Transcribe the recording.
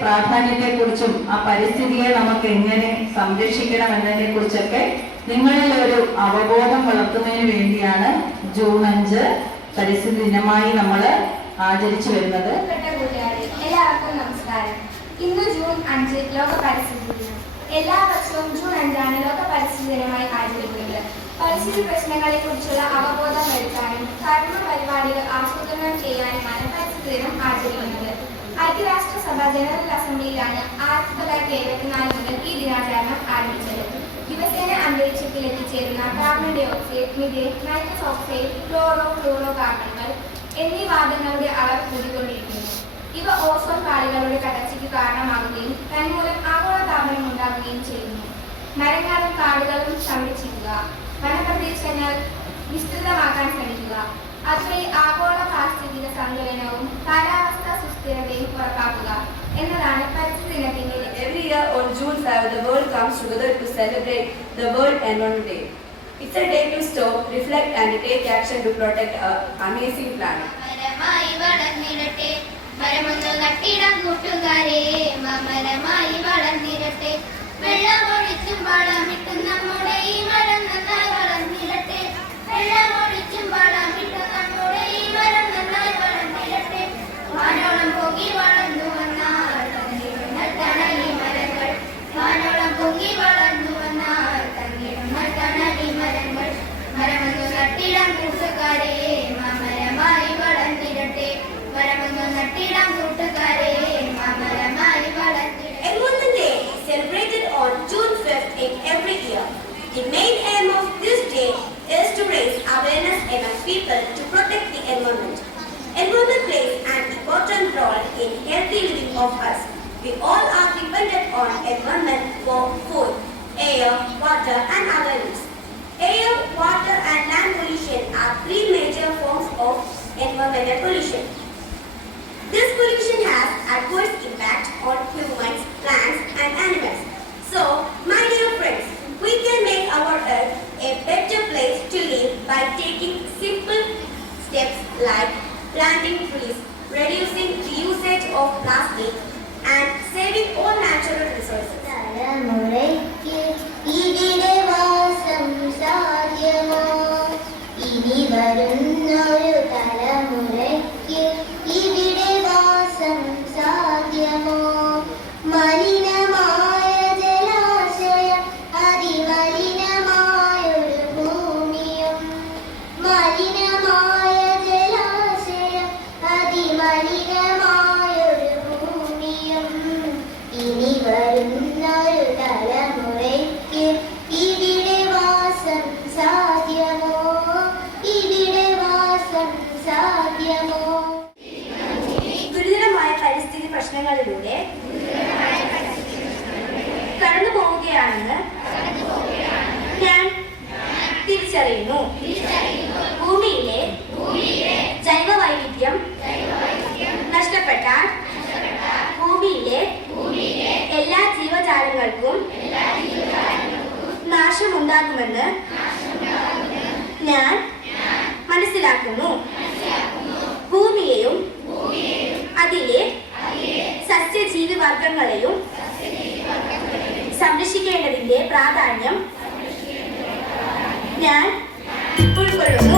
പ്രാധാന്യത്തെക്കുറിച്ചും ആ പരിസ്ഥിതിയെ നമുക്ക് എങ്ങനെ സംരക്ഷിക്കണം എന്നതിനെ കുറിച്ചൊക്കെ നിങ്ങളിൽ ഒരു അവബോധം വളർത്തുന്നതിന് വേണ്ടിയാണ് ജൂൺ 5 പരിസ്ഥിതി ദിനമായി നമ്മൾ ആചരിച്ചു വരുന്നത്. എല്ലാവർക്കും നമസ്കാരം. ഇന്ന് ജൂൺ 5 ലോക പരിസ്ഥിതി ദിനം. എല്ലാ വർഷവും ജൂൺ 5 ലോക പരിസ്ഥിതി ദിനമായി ആചരിക്കുന്നത്. പരിസ്ഥിതി പ്രശ്നങ്ങളെ കുറിച്ചുള്ള അവബോധം വരുത്താനും കർമ്മ പരിപാടികൾ ആസൂത്രണം ചെയ്യാനുമാണ് പരിസ്ഥിതി ദിനം ആചരിക്കുന്നത്. ഐക്യരാഷ്ട്രസഭ ജനറൽ അസംബ്ലിയിലാണ് 1974 മുതൽ ഈ ദിനാചരണം ആരംഭിച്ചത്. ദിവസേന അന്തരീക്ഷത്തിൽ എത്തിച്ചേരുന്ന carbon dioxide, methane, nitrous oxide, chloro fluoro കാർബണുകൾ എന്നീ വാതകങ്ങളുടെ അളവ് കൂടിക്കൊണ്ടിരിക്കുന്നു. ഇവ ഓസോൺ പാളികളുടെ തകർച്ചയ്ക്ക് കാരണമാകുകയും തന്മൂലം ആഗോളതാപനം ഉണ്ടാകുകയും ചെയ്യുന്നു. മരങ്ങളും കാടുകളും സംരക്ഷിക്കുക, വനപ്രദേശങ്ങൾ വിസ്തൃതമാക്കാൻ ശ്രമിക്കുക, അതുവഴി ആഗോള പാരിസ്ഥിതിക സന്തുലനവും കാലാവസ്ഥാ സുസ്ഥിരതയും ഉറപ്പാക്കുക എന്നതാണ് പരിസ്ഥിതി ദിനത്തിന്റെ ലക്ഷ്യം. Every year on June 5, the world comes together to celebrate the World Environment Day. It's a day to stop, reflect and take action to protect our amazing planet. മരമായി വളർന്നിരട്ടെ, മരമൊന്നു നട്ടിടം കൂട്ടുകാരെ, മരമായി വളർന്നിരട്ടെ, വെള്ളമൊഴിച്ചും വളമിട്ടും നമ്മുടെ ഈ മരം നന്നായി വളർന്നിരട്ടെ, വെള്ളമൊഴിച്ചും വളമിട്ടും നമ്മുടെ ഈ മരം നന്നായി വളർന്നിരട്ടെ, വാനോളം പൊങ്ങി വളർന്നു വന്നാൽ തണലി മരങ്ങൾ, വാനോളം പൊങ്ങി വളർന്നു വന്നാൽ തണലി മരങ്ങൾ, മരമൊന്നു നട്ടിടം കൂട്ടുകാരെ, മരമായി വളർന്നിരട്ടെ, മരമൊന്നു നട്ടിടം കൂട്ടുകാരെ, മരമായി വളർന്നിരട്ടെ. Environment Day is celebrated on June 5th in every year. The main aim of this day is to raise awareness among people to protect the environment. Environment plays an important role in healthy living of us. We all are dependent on environment for food, air, water and other needs. Air, water and land pollution are three major forms of environmental pollution. This pollution has adverse impact on humans, plants and animals. So, my dear friends, we can make our earth a better place to live by taking simple steps like planting trees, reducing the usage of plastic and saving all natural resources. തലമുറയ്ക്ക് ഇവിടെ വാസം സാധ്യമോ, ഇനി വരുന്നൊരു തലമുറയ്ക്ക് ഇവിടെ വാസം സാധ്യമോ, മലിനമായ ജലാശയം അതിമലിനമായൊരു ഭൂമിയും, മലിനമായ ജലാശയം അതിമലിനമായൊരു ഭൂമിയും, ഇനി വരുന്നൊരു തലമുറയ്ക്ക് ഇവിടെ വാസം സാധ്യമോ, ഇവിടെ വാസം സാധ്യമോ. ഗുരുതരമായ പരിസ്ഥിതി പ്രശ്നങ്ങളിലൂടെ കടന്നു പോവുകയാണെന്ന് ഞാൻ തിരിച്ചറിയുന്നു. ഭൂമിയിലെ ജൈവവൈവിധ്യം നഷ്ടപ്പെട്ടാൽ ഭൂമിയിലെ എല്ലാ ജീവജാലങ്ങൾക്കും നാശമുണ്ടാകുമെന്ന് ഞാൻ മനസ്സിലാക്കുന്നു. ഭൂമിയെയും അതിലെ സസ്യജീവി വർഗങ്ങളെയും സംരക്ഷിക്കേണ്ടതിന്റെ പ്രാധാന്യം ഞാൻ ഉൾക്കൊള്ളുന്നു.